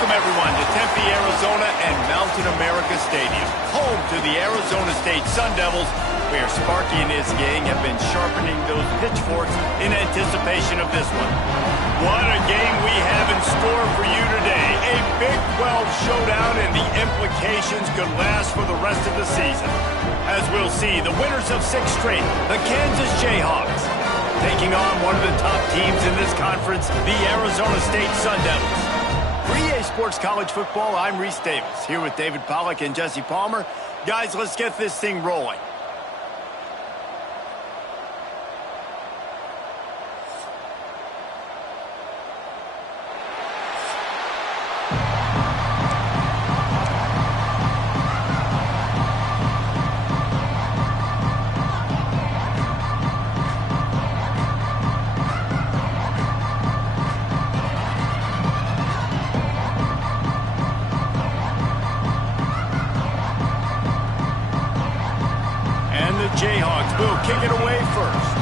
Welcome, everyone, to Tempe, Arizona and Mountain America Stadium, home to the Arizona State Sun Devils, where Sparky and his gang have been sharpening those pitchforks in anticipation of this one. What a game we have in store for you today. A Big 12 showdown, and the implications could last for the rest of the season. As we'll see, the winners of 6 straight, the Kansas Jayhawks, taking on one of the top teams in this conference, the Arizona State Sun Devils. For EA Sports College Football, I'm Reese Davis, here with David Pollack and Jesse Palmer. Guys, let's get this thing rolling. Jayhawks will kick it away first.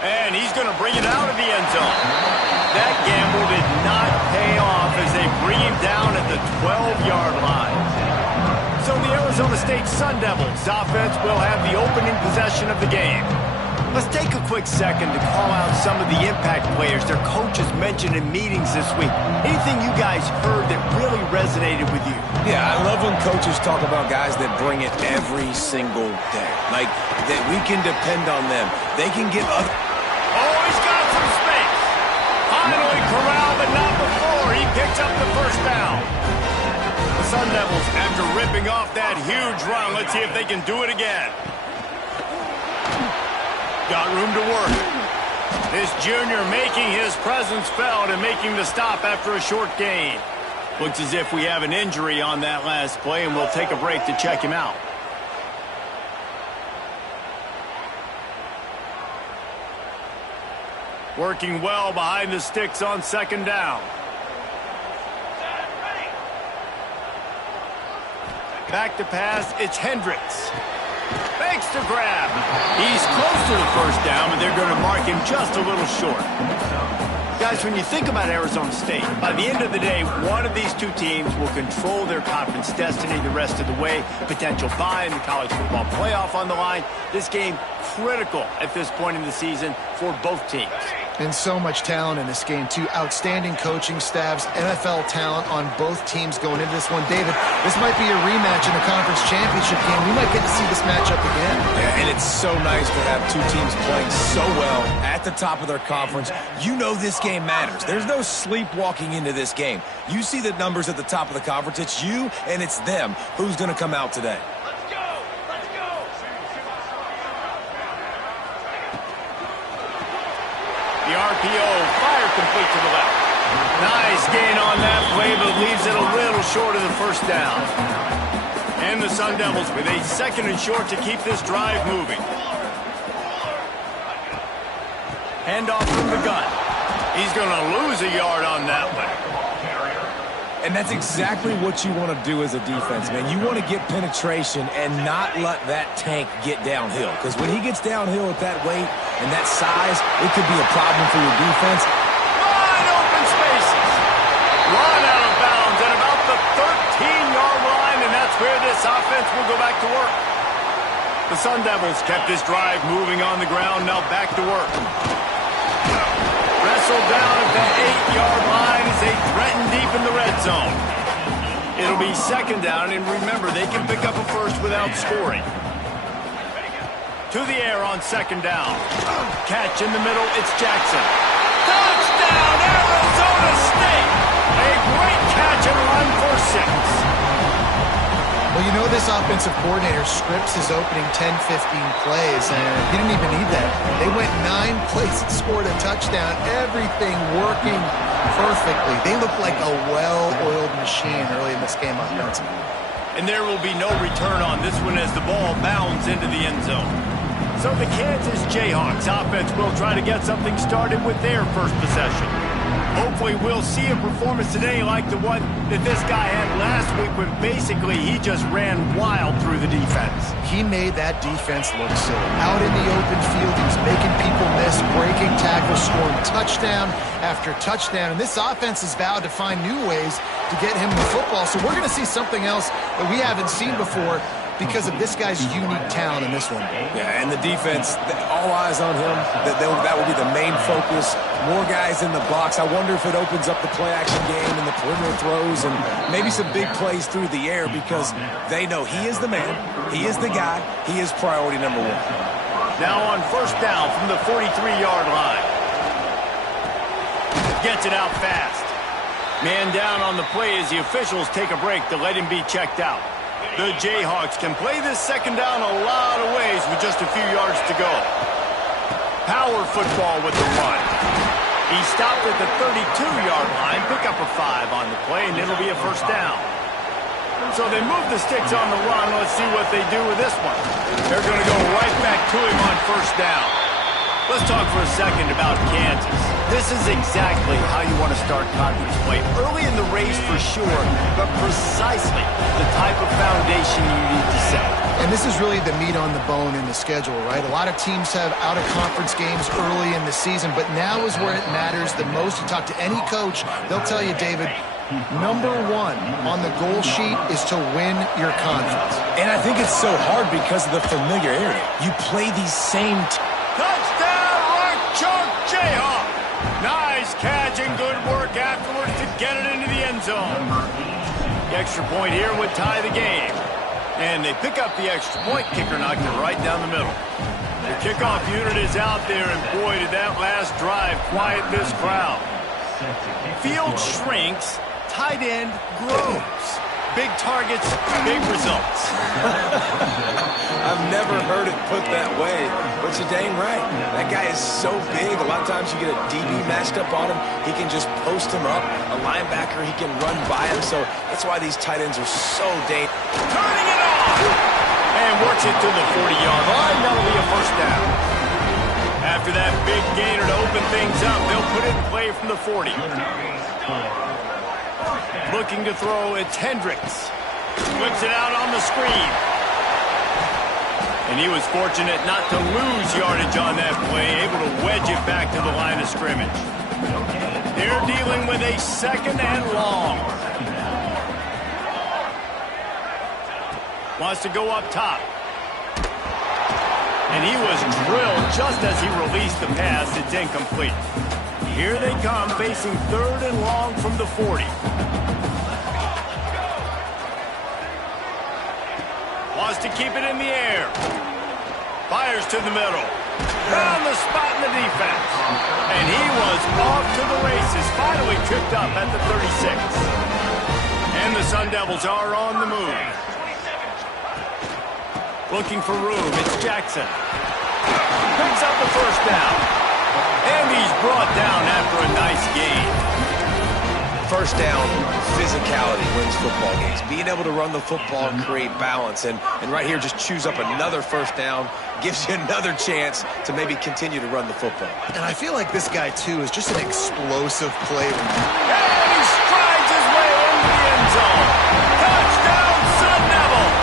And he's going to bring it out of the end zone. That gamble did not pay off as they bring him down at the 12-yard line. So the Arizona State Sun Devils offense will have the opening possession of the game. Let's take a quick second to call out some of the impact players their coaches mentioned in meetings this week. Anything you guys heard that really resonated with you? Yeah, I love when coaches talk about guys that bring it every single day. Like, that we can depend on them. They can get other... Oh, he's got some space. Finally corralled, but not before. He picks up the first down. The Sun Devils, after ripping off that huge run, let's see if they can do it again. Got room to work. This junior making his presence felt and making the stop after a short gain. Looks as if we have an injury on that last play, and we'll take a break to check him out. Working well behind the sticks on second down. Back to pass, it's Hendricks. Fakes to grab. He's close to the first down, but they're going to mark him just a little short. Guys, when you think about Arizona State, by the end of the day, one of these two teams will control their conference destiny the rest of the way. Potential bye in the college football playoff on the line. This game critical at this point in the season for both teams. And so much talent in this game, too. Outstanding coaching staffs, NFL talent on both teams going into this one. David, this might be a rematch in the conference championship game. We might get to see this matchup again. Yeah, and it's so nice to have two teams playing so well at the top of their conference. You know this game matters. There's no sleepwalking into this game. You see the numbers at the top of the conference. It's you and it's them. Who's going to come out today? The RPO, fire complete to the left. Nice gain on that play, but leaves it a little short of the first down. And the Sun Devils with a second and short to keep this drive moving. Handoff from the gun. He's going to lose a yard on that one. And that's exactly what you want to do as a defense, man. You want to get penetration and not let that tank get downhill. Because when he gets downhill at that weight and that size, it could be a problem for your defense. Wide open spaces. Run out of bounds at about the 13-yard line, and that's where this offense will go back to work. The Sun Devils kept this drive moving on the ground, now back to work. Wrestled down at the 8-yard line as they threaten deep in the red zone. It'll be second down, and remember, they can pick up a first without scoring. To the air on second down. Catch in the middle, it's Jackson. Touchdown, Arizona State! A great catch and run for 6. Well, you know this offensive coordinator scripts his opening 10, 15 plays, and he didn't even need that. They went 9 plays and scored a touchdown. Everything working perfectly. They look like a well-oiled machine early in this game offensively. And there will be no return on this one as the ball bounds into the end zone. So the Kansas Jayhawks offense will try to get something started with their first possession. Hopefully we'll see a performance today like the one that this guy had last week when basically he just ran wild through the defense. He made that defense look silly. Out in the open field, he was making people miss, breaking tackles, scoring touchdown after touchdown. And this offense has vowed to find new ways to get him the football. So we're going to see something else that we haven't seen before because of this guy's unique talent in this one. Yeah, and the defense, all eyes on him. That will be the main focus. More guys in the box. I wonder if it opens up the play-action game and the perimeter throws and maybe some big plays through the air because they know he is the man, he is the guy, he is priority number one. Now on first down from the 43-yard line. Gets it out fast. Man down on the play as the officials take a break to let him be checked out. The Jayhawks can play this second down a lot of ways with just a few yards to go. Power football with the run. He stopped at the 32-yard line, pick up a 5 on the play, and it'll be a first down. So they move the sticks on the run. Let's see what they do with this one. They're going to go right back to him on first down. Let's talk for a second about Kansas. This is exactly how you want to start conference play. Early in the race for sure, but precisely the type of foundation you need to set. And this is really the meat on the bone in the schedule, right? A lot of teams have out-of-conference games early in the season, but now is where it matters the most. You talk to any coach, they'll tell you, David, number one on the goal sheet is to win your conference. And I think it's so hard because of the familiarity. You play these same Touchdown, Rock Chalk Jayhawk. Nice catch and good work afterwards to get it into the end zone. The extra point here would tie the game. And they pick up the extra point. Kicker knocked it right down the middle. The kickoff unit is out there, and boy, did that last drive quiet this crowd. Field shrinks, tight end grows. Big targets, big results. I've never heard it put that way, but you're dang right. That guy is so big. A lot of times you get a DB matched up on him. He can just post him up. A linebacker, he can run by him. So that's why these tight ends are so dangerous. Turning it on! And works it to the 40-yard line. That'll be a first down. After that big gainer to open things up, they'll put it in play from the 40. Looking to throw, it's Hendricks. Flips it out on the screen. And he was fortunate not to lose yardage on that play, able to wedge it back to the line of scrimmage. They're dealing with a second and long. Wants to go up top. And he was drilled just as he released the pass. It's incomplete. Here they come, facing third and long from the 40. Wants to keep it in the air. Fires to the middle. Found the spot in the defense. And he was off to the races. Finally tripped up at the 36. And the Sun Devils are on the move. Looking for room. It's Jackson. Picks up the first down. And he's brought down after a nice gain. First down, physicality wins football games. Being able to run the football and create balance. And right here, just choose up another first down. Gives you another chance to maybe continue to run the football. And I feel like this guy, too, is just an explosive player. And he strides his way into the end zone. Touchdown, Sun Devils!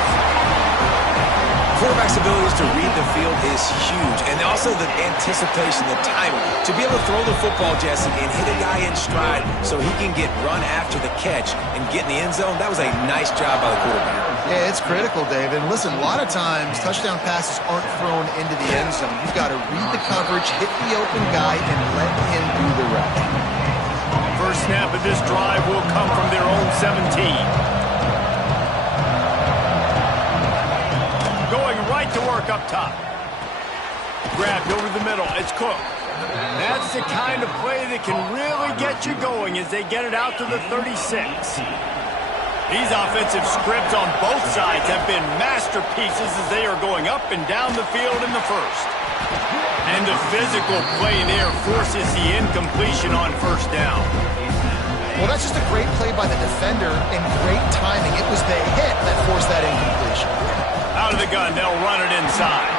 Quarterback's abilities to read the field is huge. And also the anticipation, the timing. To be able to throw the football, Jesse, and hit a guy in stride so he can get run after the catch and get in the end zone, that was a nice job by the quarterback. Yeah, it's critical, David. And listen, a lot of times touchdown passes aren't thrown into the end zone. You've got to read the coverage, hit the open guy, and let him do the rest. First snap of this drive will come from their own 17. Going right to work up top. Grabbed over the middle. It's Cook. That's the kind of play that can really get you going as they get it out to the 36. These offensive scripts on both sides have been masterpieces as they are going up and down the field in the first. And the physical play there forces the incompletion on first down. Well, that's just a great play by the defender and great timing. It was the hit that forced that incompletion. Out of the gun, they'll run it inside.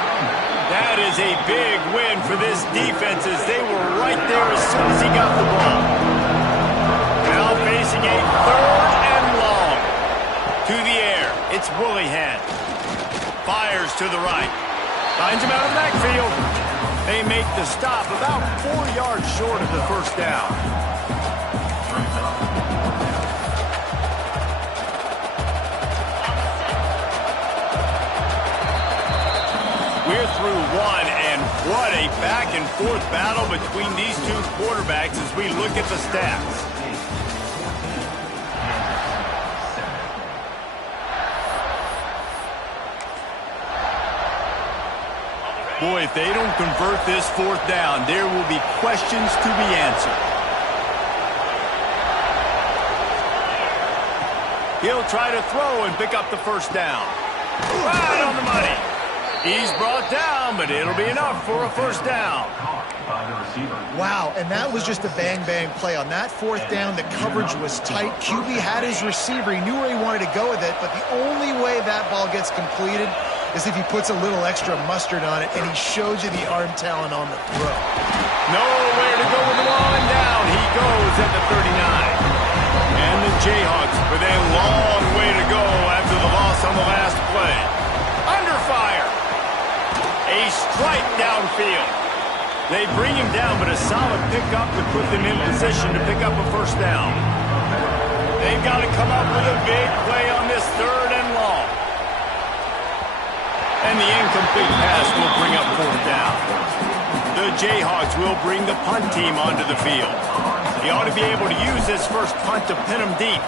That is a big win for this defense as they were right there as soon as he got the ball. Finds him out of the backfield. They make the stop about 4 yards short of the first down. We're through one, and what a back-and-forth battle between these two quarterbacks as we look at the stats. Boy, if they don't convert this fourth down, there will be questions to be answered. He'll try to throw and pick up the first down. Right on the money. He's brought down, but it'll be enough for a first down. Wow, and that was just a bang-bang play. On that fourth down, the coverage was tight. QB had his receiver. He knew where he wanted to go with it, but the only way that ball gets completed is if he puts a little extra mustard on it, and he shows you the arm talent on the throw. Nowhere to go with the ball, and down he goes at the 39. And the Jayhawks with a long way to go after the loss on the last play. Under fire. A strike downfield. They bring him down, but a solid pickup to put them in position to pick up a first down. They've got to come up with a big play on this third and long. And the incomplete pass will bring up fourth down. The Jayhawks will bring the punt team onto the field. He ought to be able to use this first punt to pin him deep.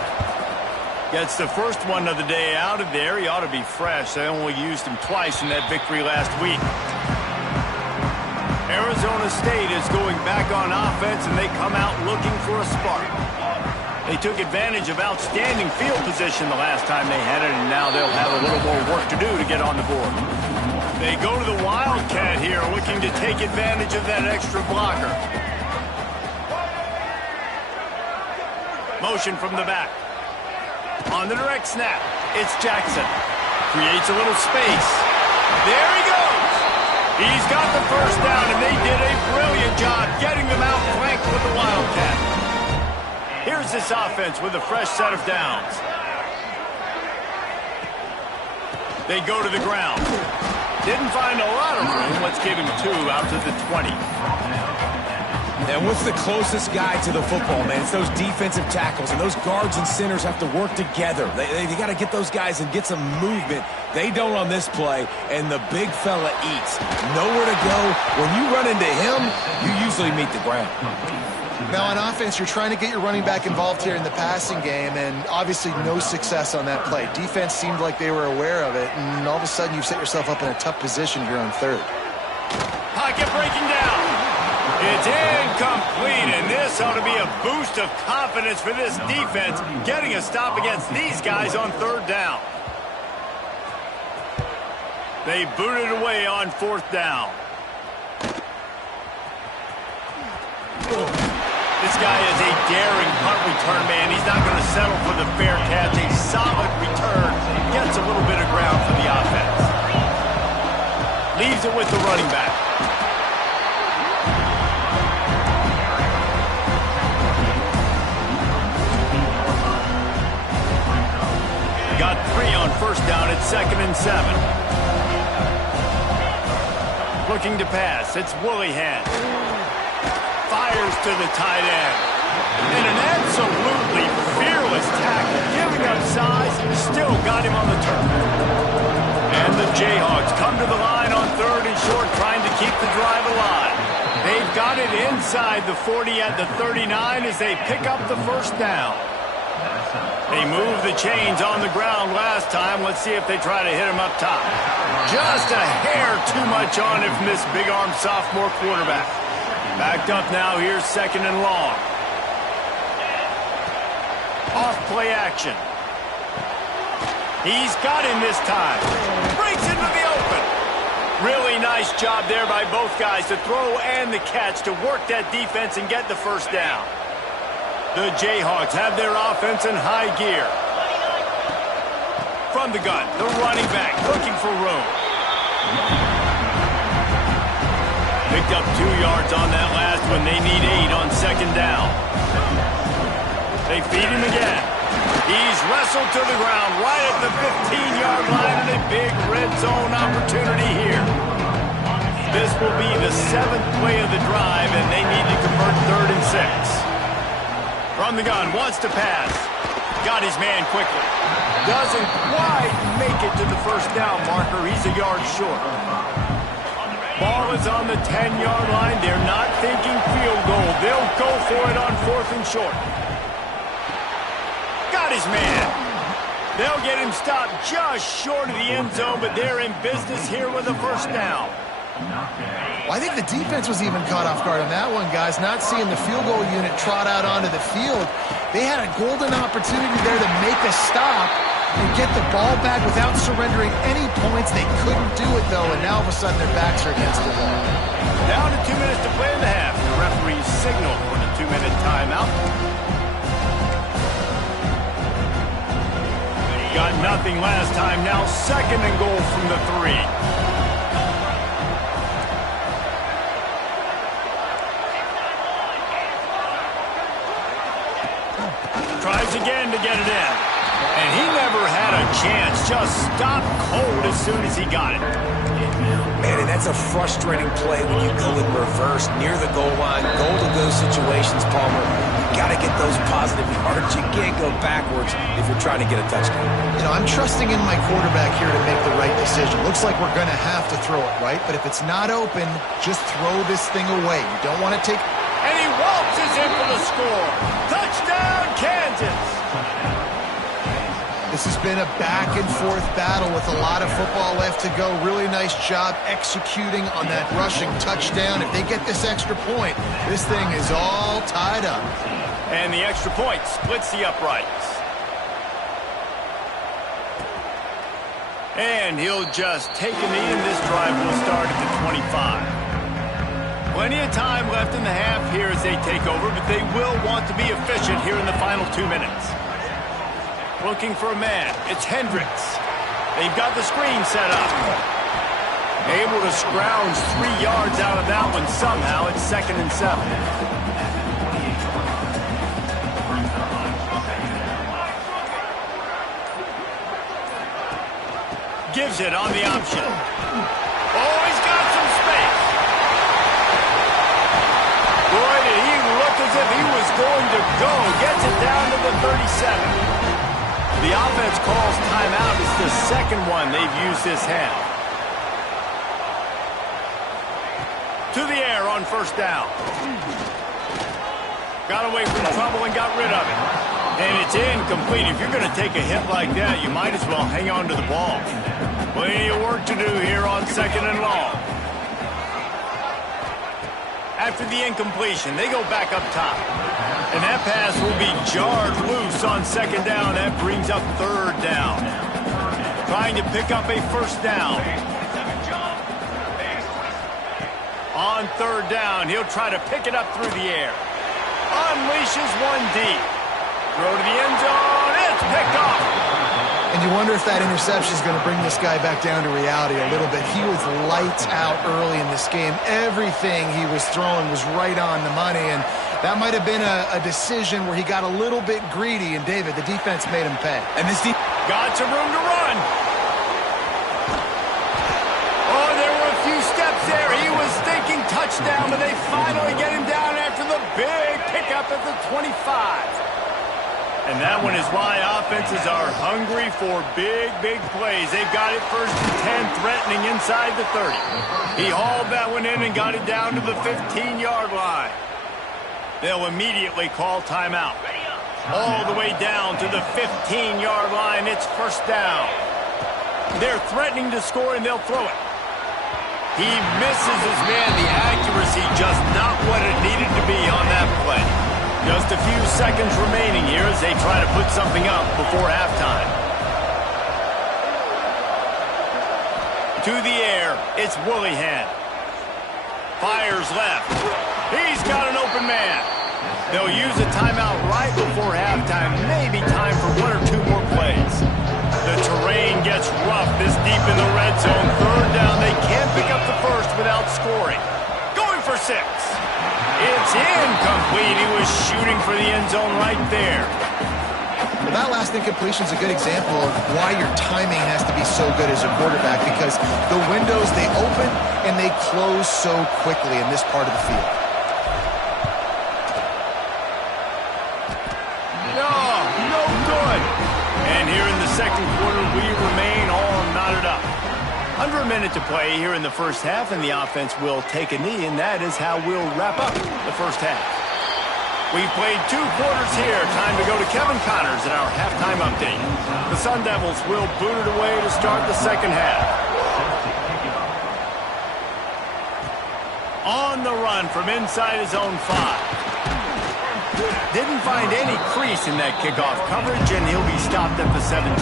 Gets the first one of the day out of there. He ought to be fresh. They only used him twice in that victory last week. Arizona State is going back on offense, and they come out looking for a spark. They took advantage of outstanding field position the last time they had it, and now they'll have a little more work to do to get on the board. They go to the Wildcat here, looking to take advantage of that extra blocker. Motion from the back. On the direct snap, it's Jackson. Creates a little space. There he goes. He's got the first down, and they did a brilliant job getting them out flanked with the Wildcat. Here's this offense with a fresh set of downs. They go to the ground. Didn't find a lot of room. Let's give him 2 out to the 20. And what's the closest guy to the football, man? It's those defensive tackles, and those guards and centers have to work together. They got to get those guys and get some movement. They don't on this play, and the big fella eats. Nowhere to go. When you run into him, you usually meet the ground. Now, on offense, you're trying to get your running back involved here in the passing game, and obviously no success on that play. Defense seemed like they were aware of it, and all of a sudden you've set yourself up in a tough position here on third. Pocket breaking down. It's incomplete, and this ought to be a boost of confidence for this defense, getting a stop against these guys on third down. They boot it away on fourth down. This guy is a daring punt return man. He's not going to settle for the fair catch. A solid return. Gets a little bit of ground for the offense. Leaves it with the running back. Got 3 on first down at 2nd and 7. Looking to pass. It's Woolihan. Fires to the tight end. And an absolutely fearless tackle. Giving up size. Still got him on the turf. And the Jayhawks come to the line on 3rd and short, trying to keep the drive alive. They've got it inside the 40 at the 39 as they pick up the first down. They moved the chains on the ground last time. Let's see if they try to hit him up top. Just a hair too much on him from this big-armed sophomore quarterback. Backed up now. Here's 2nd and long. Off play action. He's got him this time. Breaks into the open. Really nice job there by both guys to throw and the catch to work that defense and get the first down. The Jayhawks have their offense in high gear. From the gun, the running back looking for room. Picked up 2 yards on that last one. They need 8 on 2nd down. They feed him again. He's wrestled to the ground right at the 15-yard line, and a big red zone opportunity here. This will be the 7th play of the drive, and they need to convert 3rd and 6. From the gun, wants to pass. Got his man quickly. Doesn't quite make it to the first down marker. He's a yard short. Ball is on the 10-yard line. They're not thinking field goal. They'll go for it on 4th and short. Got his man. They'll get him stopped just short of the end zone, but they're in business here with a first down. Well, I think the defense was even caught off guard on that one, guys. Not seeing the field goal unit trot out onto the field. They had a golden opportunity there to make a stop and get the ball back without surrendering any points. They couldn't do it, though, and now all of a sudden their backs are against the wall. Down to 2 minutes to play in the half. The referee signaled for the 2-minute timeout. Got nothing last time. Now 2nd and goal from the 3. Tries again to get it in. And he never had a chance. Just stopped cold as soon as he got it. Man, and that's a frustrating play when you go in reverse near the goal line. Goal-to-go situations, Palmer. You got to get those positive yards. You can't go backwards if you're trying to get a touchdown. You know, I'm trusting in my quarterback here to make the right decision. Looks like we're going to have to throw it, right? But if it's not open, just throw this thing away. You don't want to take... And he waltzes in for the score. Touchdown, Kansas! This has been a back-and-forth battle with a lot of football left to go. Really nice job executing on that rushing touchdown. If they get this extra point, this thing is all tied up. And the extra point splits the uprights. And he'll just take a knee, and this drive will start at the 25. Plenty of time left in the half here as they take over, but they will want to be efficient here in the final 2 minutes. Looking for a man. It's Hendricks. They've got the screen set up. Able to scrounge 3 yards out of that one somehow. It's 2nd and 7. Gives it on the option. Oh, he's got some space. Boy, did he look as if he was going to go. Gets it down to the 37. The offense calls timeout. It's the 2nd one they've used this half. To the air on 1st down. Got away from trouble and got rid of it. And it's incomplete. If you're going to take a hit like that, you might as well hang on to the ball. Plenty of work to do here on 2nd and long. After the incompletion, they go back up top. And that pass will be jarred loose on 2nd down. That brings up 3rd down. Trying to pick up a 1st down. On 3rd down, he'll try to pick it up through the air. Unleashes one deep. Throw to the end zone. It's picked off. And you wonder if that interception is going to bring this guy back down to reality a little bit. He was lights out early in this game. Everything he was throwing was right on the money, and that might have been a decision where he got a little bit greedy, and David, the defense made him pay. And this got some room to run. Oh, there were a few steps there. He was thinking touchdown, but they finally get him down after the big pickup at the 25. And that one is why offenses are hungry for big, big plays. They've got it 1st and 10, threatening inside the 30. He hauled that one in and got it down to the 15-yard line. They'll immediately call timeout. All the way down to the 15-yard line. It's 1st down. They're threatening to score, and they'll throw it. He misses his man. The accuracy just not what it needed to be on that play. Just a few seconds remaining here as they try to put something up before halftime. To the air, it's Willihan. Fires left. He's got an open man. They'll use a timeout right before halftime. Maybe time for 1 or 2 more plays. The terrain gets rough this deep in the red zone. 3rd down. They can't pick up the 1st without scoring. Going for 6. It's incomplete. He was shooting for the end zone right there. Well, that last incompletion is a good example of why your timing has to be so good as a quarterback, because the windows, they open and they close so quickly in this part of the field. No good. And here in the second quarter, we remain all knotted up. Under a minute to play here in the first half, and the offense will take a knee, and that is how we'll wrap up the first half. We've played 2 quarters here. Time to go to Kevin Connors in our halftime update. The Sun Devils will boot it away to start the second half. On the run from inside his own 5. Didn't find any crease in that kickoff coverage, and he'll be stopped at the 17.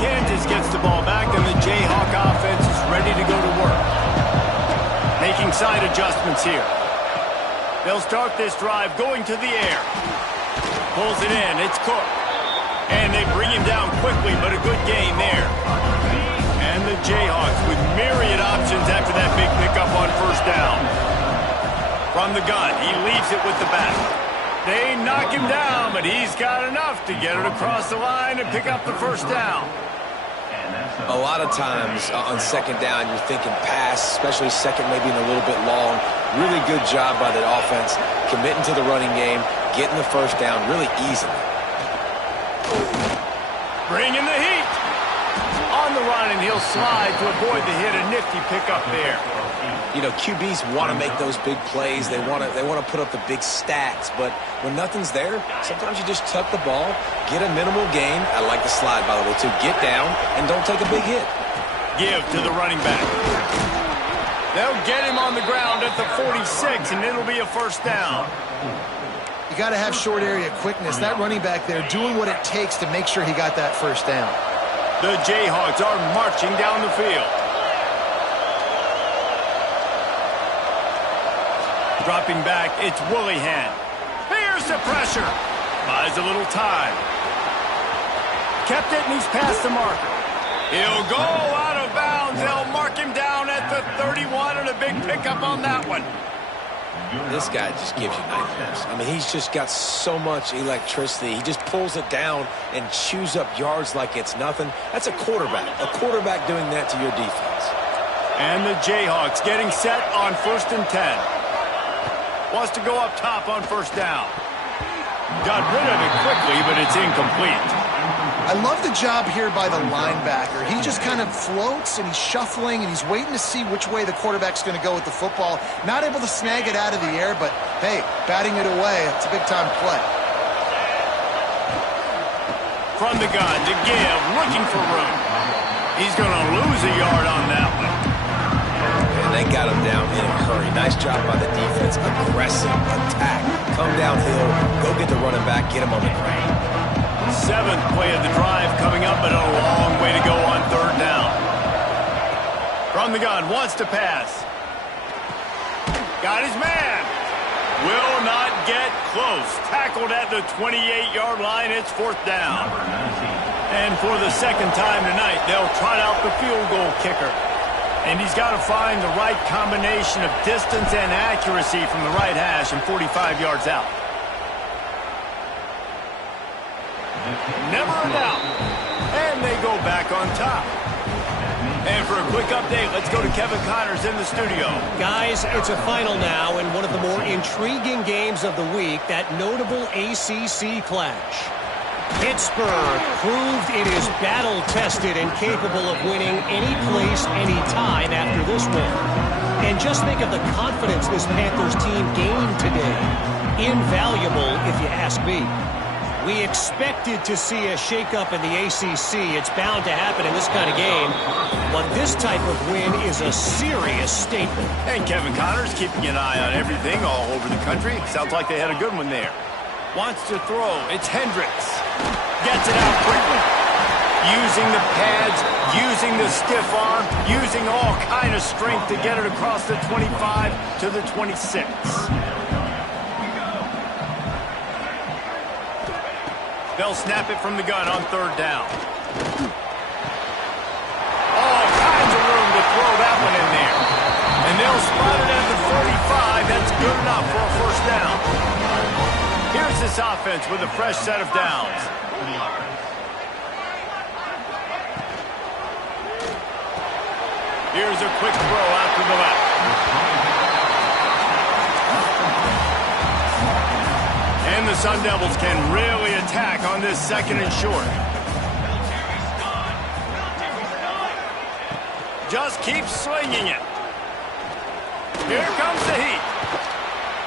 Kansas gets the ball back, and the Jayhawk offense is ready to go to work. Making side adjustments here. They'll start this drive going to the air. Pulls it in. It's Cook. And they bring him down quickly, but a good gain there. And the Jayhawks with myriad options after that big pickup on first down. From the gun, he leaves it with the back. They knock him down, but he's got enough to get it across the line and pick up the first down. A lot of times on second down, you're thinking pass, especially second, maybe a little bit long. Really good job by the offense, committing to the running game, getting the first down really easily. Bringing the heat. On the run, and he'll slide to avoid the hit. A nifty pickup there. You know, QBs want to make those big plays. They want to put up the big stats. But when nothing's there, sometimes you just tuck the ball, get a minimal gain. I like the slide, by the way, to get down and don't take a big hit. Give to the running back. They'll get him on the ground at the 46, and it'll be a first down. You got to have short area quickness. That running back there doing what it takes to make sure he got that first down. The Jayhawks are marching down the field. Dropping back, it's Willihan. Here's the pressure. Buys a little time. Kept it, and he's past the marker. He'll go out of bounds. They'll mark him down at the 31, and a big pickup on that one. This guy just gives you nightmares. I mean, he's just got so much electricity. He just pulls it down and chews up yards like it's nothing. That's a quarterback. A quarterback doing that to your defense. And the Jayhawks getting set on 1st and 10. Wants to go up top on first down. Got rid of it quickly, but it's incomplete. I love the job here by the linebacker. He just kind of floats, and he's shuffling, and he's waiting to see which way the quarterback's going to go with the football. Not able to snag it out of the air, but, hey, batting it away, it's a big-time play. From the gun to give, looking for room. He's going to lose a yard on that one. And they got him down in a hurry. Nice job by the defense. Aggressive attack. Come downhill, go get the running back, get him on the ground. 7th play of the drive coming up, but a long way to go on 3rd down. From the gun, wants to pass. Got his man. Will not get close. Tackled at the 28-yard line. It's 4th down. And for the second time tonight, they'll trot out the field goal kicker. And he's got to find the right combination of distance and accuracy from the right hash and 45 yards out. Never a doubt. And they go back on top. And for a quick update, let's go to Kevin Connors in the studio. Guys, it's a final now in one of the more intriguing games of the week, that notable ACC clash. Pittsburgh proved it is battle-tested and capable of winning any place, any time after this win. And just think of the confidence this Panthers team gained today. Invaluable, if you ask me. We expected to see a shakeup in the ACC. It's bound to happen in this kind of game. But this type of win is a serious statement. And Kevin Connors keeping an eye on everything all over the country. Sounds like they had a good one there. Wants to throw. It's Hendricks. Gets it out quickly. Using the pads, using the stiff arm, using all kind of strength to get it across the 25 to the 26. They'll snap it from the gun on 3rd down. All kinds of room to throw that one in there. And they'll spot it at the 45. That's good enough for a 1st down. Here's Here's this offense with a fresh set of downs. Here's a quick throw out to the left. And the Sun Devils can really attack on this second and short. Just keep slinging it. Here comes the heat.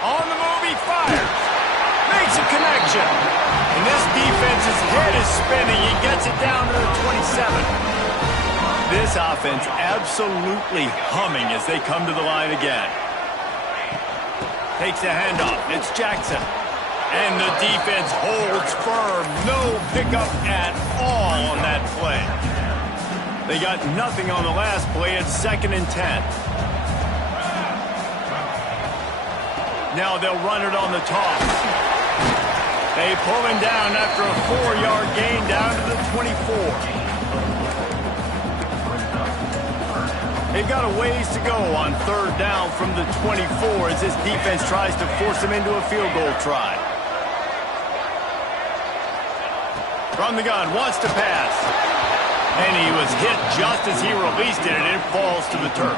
On the move, he fires. Makes a connection. And this defense's head is spinning. He gets it down to the 27. This offense absolutely humming as they come to the line again. Takes the handoff. It's Jackson. And the defense holds firm. No pickup at all on that play. They got nothing on the last play. It's 2nd and 10. Now they'll run it on the toss. They pull him down after a 4-yard gain down to the 24. They've got a ways to go on 3rd down from the 24 as this defense tries to force them into a field goal try. From the gun, wants to pass. And he was hit just as he released it, and it falls to the turf.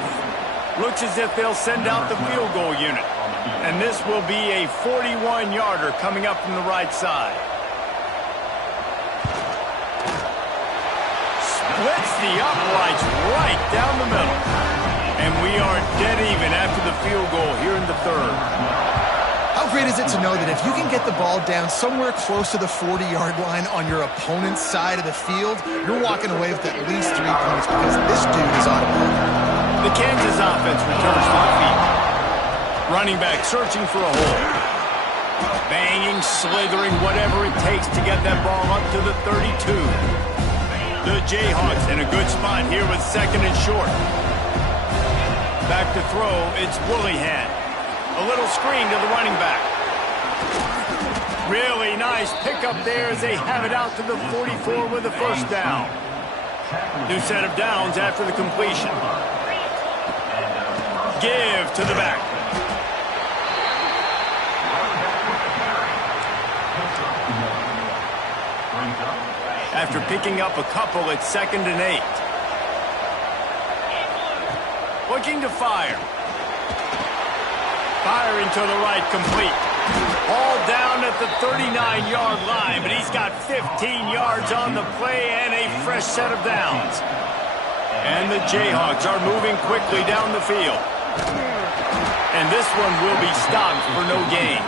Looks as if they'll send out the field goal unit. And this will be a 41-yarder coming up from the right side. Splits the uprights right down the middle. And we are dead even after the field goal here in the 3rd. How great is it to know that if you can get the ball down somewhere close to the 40-yard line on your opponent's side of the field, you're walking away with at least 3 points because this dude is automatic. The Kansas offense returns to the field. Running back searching for a hole. Banging, slithering, whatever it takes to get that ball up to the 32. The Jayhawks in a good spot here with 2nd and short. Back to throw, it's Woolihan. A little screen to the running back. Really nice pickup there as they have it out to the 44 with a 1st down. New set of downs after the completion. Give to the back. After picking up a couple, it's 2nd and 8. Looking to fire. Firing to the right, complete. All down at the 39-yard line, but he's got 15 yards on the play and a fresh set of downs. And the Jayhawks are moving quickly down the field. And this one will be stopped for no gain.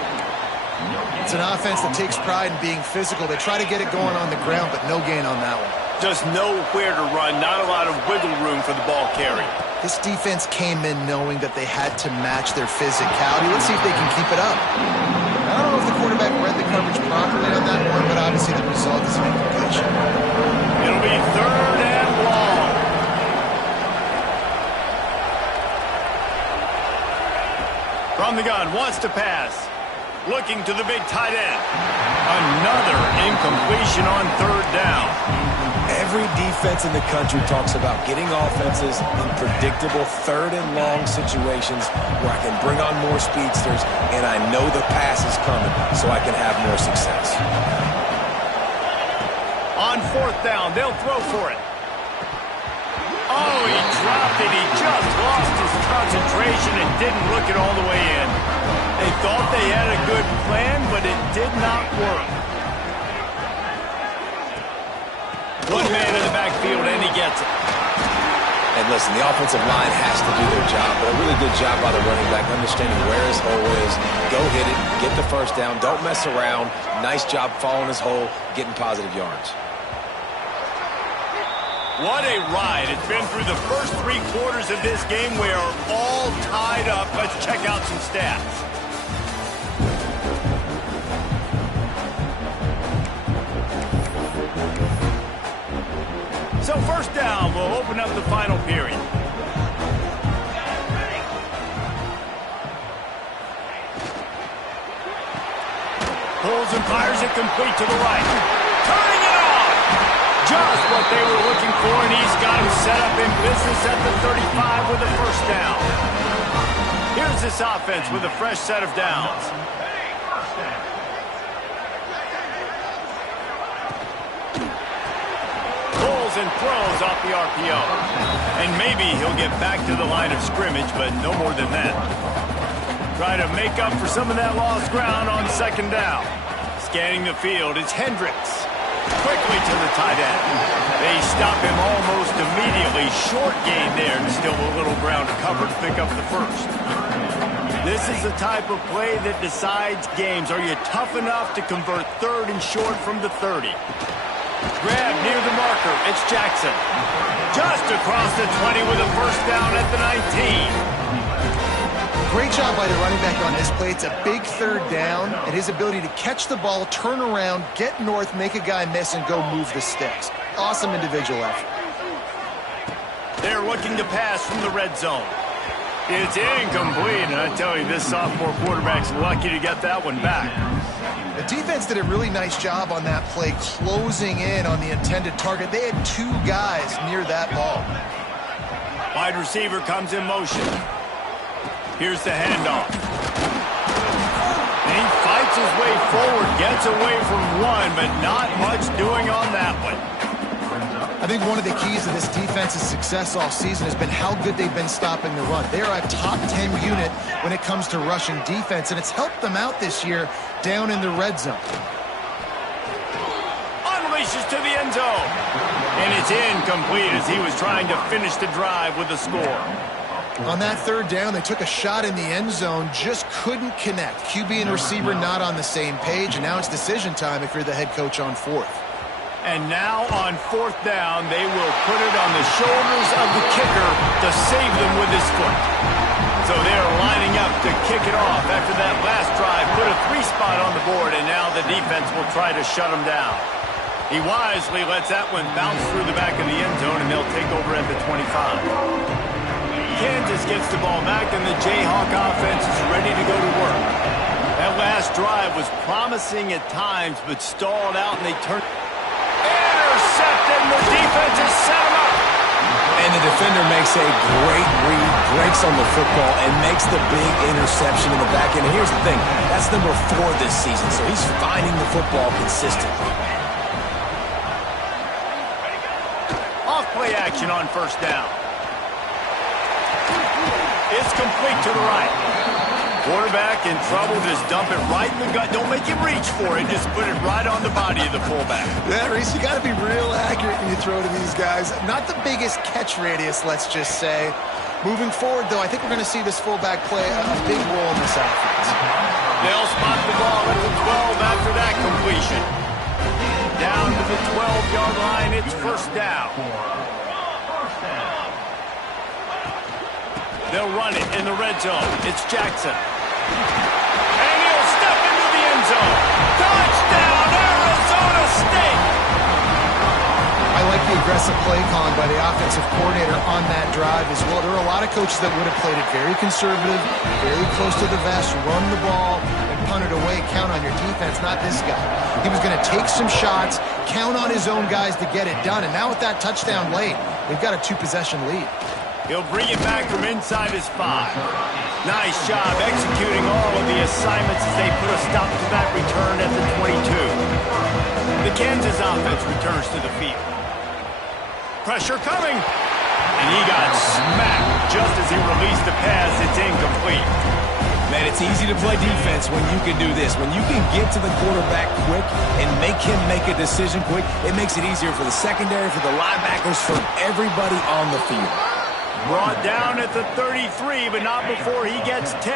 It's an offense that takes pride in being physical. They try to get it going on the ground, but no gain on that one. Just nowhere to run, not a lot of wiggle room for the ball carry. This defense came in knowing that they had to match their physicality. Let's see if they can keep it up. I don't know if the quarterback read the coverage properly on that one, but obviously the result is an incompletion. It'll be 3rd and long. From the gun, wants to pass. Looking to the big tight end. Another incompletion on 3rd down. Every defense in the country talks about getting offenses in predictable 3rd and long situations where I can bring on more speedsters and I know the pass is coming so I can have more success. On 4th down, they'll throw for it. Oh, he dropped it. He just lost his concentration and didn't look it all the way in. They thought they had a good plan, but it did not work. One man in the backfield, and he gets it. And listen, the offensive line has to do their job, but a really good job by the running back, understanding where his hole is. Go hit it, get the 1st down, don't mess around. Nice job following his hole, getting positive yards. What a ride. It's been through the first 3 quarters of this game. We are all tied up. Let's check out some stats. So 1st down will open up the final period. Pulls and fires it complete to the right. Turning it on! Just what they were looking for, and he's got him set up in business at the 35 with a 1st down. Here's this offense with a fresh set of downs. and throws off the RPO. And maybe he'll get back to the line of scrimmage, but no more than that. Try to make up for some of that lost ground on second down. Scanning the field, it's Hendricks. Quickly to the tight end. They stop him almost immediately. Short gain there, and still a little ground to cover to pick up the first. This is the type of play that decides games. Are you tough enough to convert third and short from the 30? Grab near the marker. It's Jackson. Just across the 20 with a first down at the 19. Great job by the running back on this play. It's a big third down, and his ability to catch the ball, turn around, get north, make a guy miss, and go move the sticks. Awesome individual effort. They're looking to pass from the red zone. It's incomplete, and I tell you, this sophomore quarterback's lucky to get that one back. The defense did a really nice job on that play, closing in on the intended target. They had two guys near that ball. Wide receiver comes in motion. Here's the handoff. And he fights his way forward, gets away from one, but not much doing on that one. I think one of the keys to this defense's success all season has been how good they've been stopping the run. They're a top 10 unit when it comes to rushing defense, and it's helped them out this year down in the red zone. Unleashes to the end zone. And it's incomplete as he was trying to finish the drive with a score. On that third down, they took a shot in the end zone, just couldn't connect. QB and receiver not on the same page, and now it's decision time if you're the head coach on fourth. And now on fourth down, they will put it on the shoulders of the kicker to save them with his foot. So they're lining up to kick it off after that last drive, put a 3-spot on the board, and now the defense will try to shut them down. He wisely lets that one bounce through the back of the end zone, and they'll take over at the 25. Kansas gets the ball back, and the Jayhawk offense is ready to go to work. That last drive was promising at times, but stalled out, and they turned. Intercepted, and the defense has set him up. And the defender makes a great read, breaks on the football, and makes the big interception in the back end. And here's the thing, that's number 4 this season, so he's finding the football consistently. Off play action on first down. It's complete to the right. Quarterback in trouble, just dump it right in the gut. Don't make him reach for it. Just put it right on the body of the fullback. Yeah, Reese, you got to be real accurate when you throw to these guys. Not the biggest catch radius, let's just say. Moving forward, though, I think we're going to see this fullback play a big role in this offense. They'll spot the ball at the 12 after that completion. Down to the 12-yard line, it's first down. They'll run it in the red zone. It's Jackson. And he'll step into the end zone. Touchdown, Arizona State! I like the aggressive play calling by the offensive coordinator on that drive as well. There are a lot of coaches that would have played it very conservative, very close to the vest, run the ball, and punt it away. Count on your defense, not this guy. He was going to take some shots, count on his own guys to get it done. And now with that touchdown late, they've got a 2-possession lead. He'll bring it back from inside his 5. Nice job executing all of the assignments as they put a stop to that return at the 22. The Kansas offense returns to the field. Pressure coming. And he got smacked just as he released the pass. It's incomplete. Man, it's easy to play defense when you can do this. When you can get to the quarterback quick and make him make a decision quick, it makes it easier for the secondary, for the linebackers, for everybody on the field. Brought down at the 33, but not before he gets 10.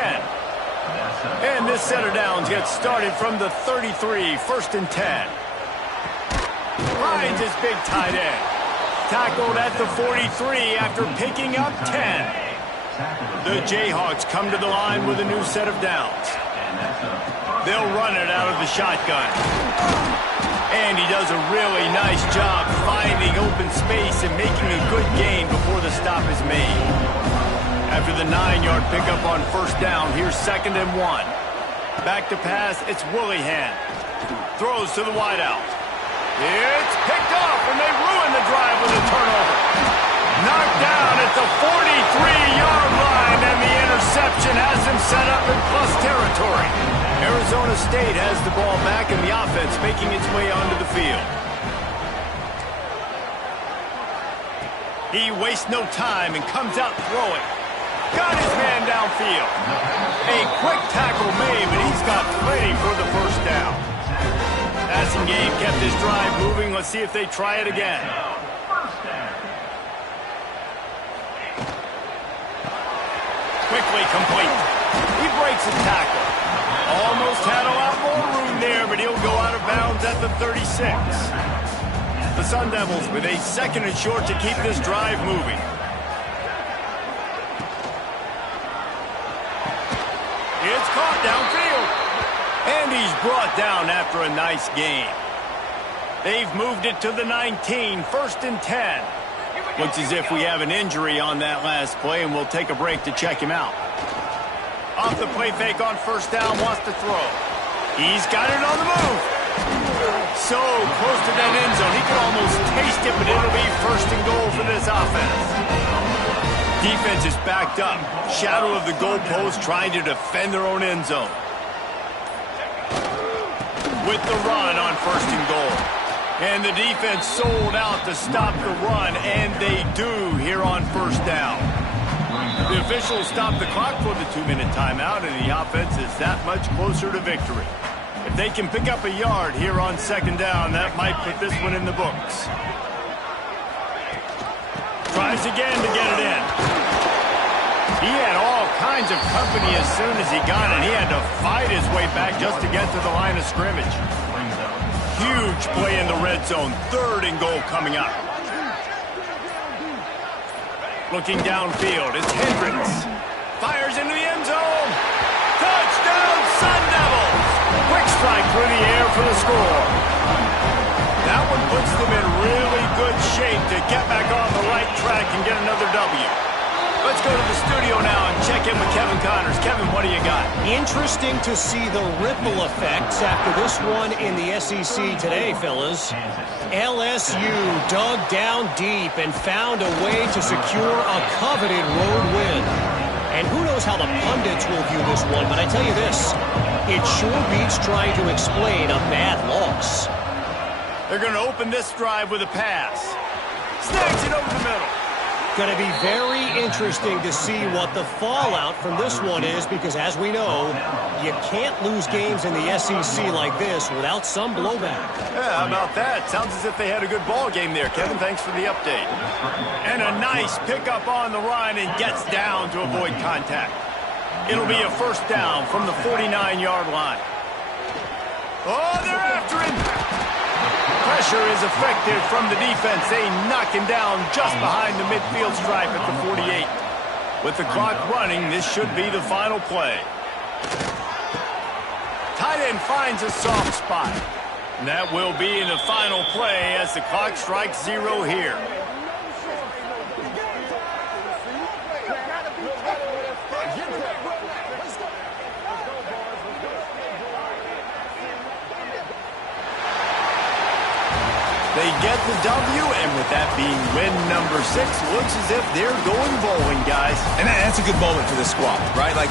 And this set of downs gets started from the 33, first and 10. Finds his big tight end. Tackled at the 43 after picking up 10. The Jayhawks come to the line with a new set of downs. They'll run it out of the shotgun. And he does a really nice job finding open space and making a good gain before the stop is made. After the 9-yard pickup on first down, here's second and 1. Back to pass, it's Willihan. Throws to the wideout. It's picked off, and they ruin the drive with a turnover. Knocked down at the 43-yard line, and the interception has them set up in plus territory. Arizona State has the ball back, and the offense making its way onto the field. He wastes no time and comes out throwing. Got his man downfield. A quick tackle made, but he's got plenty for the first down. Passing game kept this drive moving. Let's see if they try it again. Quickly complete. He breaks a tackle. Almost had a lot more room there, but he'll go out of bounds at the 36. The Sun Devils with a 2nd and short to keep this drive moving. It's caught downfield. And he's brought down after a nice gain. They've moved it to the 19, 1st and 10. Looks as if we have an injury on that last play, and we'll take a break to check him out. Off the play fake on 1st down, wants to throw. He's got it on the move. So close to that end zone. He could almost taste it, but it'll be 1st and goal for this offense. Defense is backed up. Shadow of the goalpost trying to defend their own end zone. With the run on 1st and goal. And the defense sold out to stop the run, and they do here on 1st down. The officials stopped the clock for the 2-minute timeout, and the offense is that much closer to victory. If they can pick up a yard here on 2nd down, that might put this one in the books. Tries again to get it in. He had all kinds of company as soon as he got it. He had to fight his way back just to get to the line of scrimmage. Huge play in the red zone. 3rd and goal coming up. Looking downfield is Hendricks. Fires into the end zone. Touchdown, Sun Devils! Quick strike through the air for the score. That one puts them in really good shape to get back on the right track and get another W. Let's go to the studio now and check in with Kevin Connors. Kevin, what do you got? Interesting to see the ripple effects after this one in the SEC today, fellas. LSU dug down deep and found a way to secure a coveted road win. And who knows how the pundits will view this one, but I tell you this, it sure beats trying to explain a bad loss. They're going to open this drive with a pass. Snags it over the middle. Going to be very interesting to see what the fallout from this one is, because as we know, you can't lose games in the SEC like this without some blowback. Yeah, how about that? Sounds as if they had a good ball game there. Kevin, thanks for the update. And a nice pickup on the run and gets down to avoid contact. It'll be a 1st down from the 49-yard line. Oh, they're after him. Pressure is effective from the defense. They knock him down just behind the midfield stripe at the 48. With the clock running, this should be the final play. Tight end finds a soft spot. And that will be in the final play as the clock strikes 0 here. They get the W, and with that being win number 6, looks as if they're going bowling, guys. And that's a good moment for this squad, right? Like,